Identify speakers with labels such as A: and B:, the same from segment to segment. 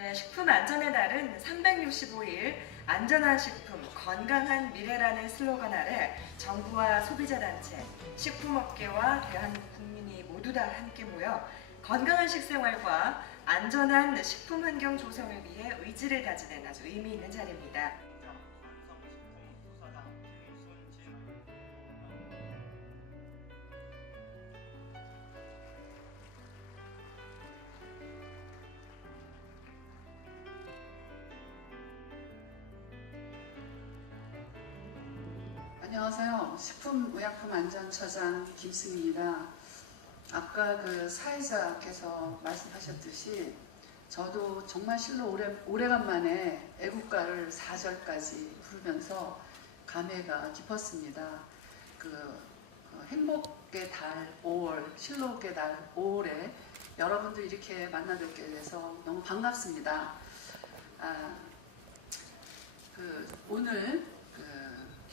A: 네, 식품 안전의 날은 365일 안전한 식품, 건강한 미래라는 슬로건 아래 정부와 소비자단체, 식품업계와 대한민국 국민이 모두 다 함께 모여 건강한 식생활과 안전한 식품 환경 조성을 위해 의지를 다지는 아주 의미 있는 자리입니다.
B: 안녕하세요. 식품의약품안전처장 김승희입니다. 아까 그 사회자께서 말씀하셨듯이 저도 정말 실로 오래, 오래간만에 애국가를 4절까지 부르면서 감회가 깊었습니다. 그 어, 행복의 달 5월, 실록의 달 5월에 여러분들 이렇게 만나 뵙게 돼서 너무 반갑습니다. 아, 그 오늘 그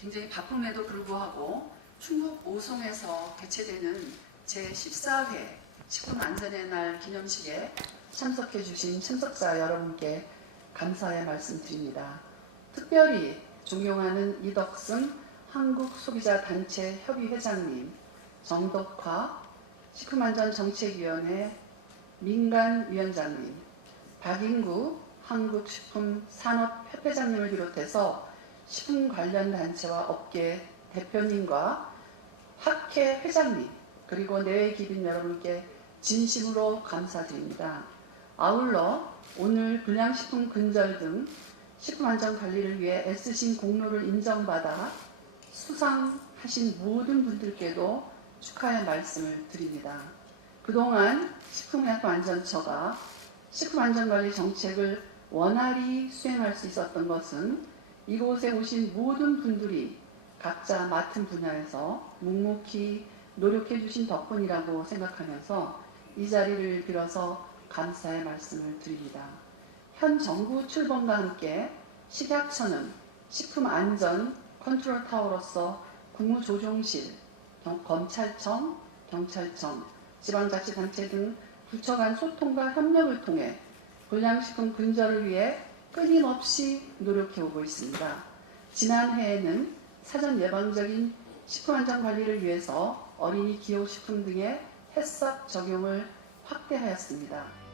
B: 굉장히 바쁨에도 불구하고 충북 오송에서 개최되는 제14회 식품 안전의 날 기념식에 참석해 주신 참석자 여러분께 감사의 말씀 드립니다. 특별히 존경하는 이덕승 한국소비자단체 협의회장님, 정덕화 식품안전정책위원회 민간위원장님, 박인구 한국식품산업협회장님을 비롯해서 식품 관련 단체와 업계 대표님과 학회 회장님 그리고 내외 기빈 여러분께 진심으로 감사드립니다. 아울러 오늘 불량식품 근절 등 식품 안전 관리를 위해 애쓰신 공로를 인정받아 수상하신 모든 분들께도 축하의 말씀을 드립니다. 그동안 식품의약품안전처가 식품안전관리 정책을 원활히 수행할 수 있었던 것은 이곳에 오신 모든 분들이 각자 맡은 분야에서 묵묵히 노력해 주신 덕분이라고 생각하면서 이 자리를 빌어서 감사의 말씀을 드립니다. 현 정부 출범과 함께 식약처는 식품안전 컨트롤 타워로서 국무조정실, 경- 검찰청, 경찰청, 지방자치단체 등 부처 간 소통과 협력을 통해 불량식품 근절을 위해 끊임없이 노력해 오고 있습니다. 지난해에는 사전 예방적인 식품안전 관리를 위해서 어린이 기호식품 등의 햇섭 적용을 확대하였습니다.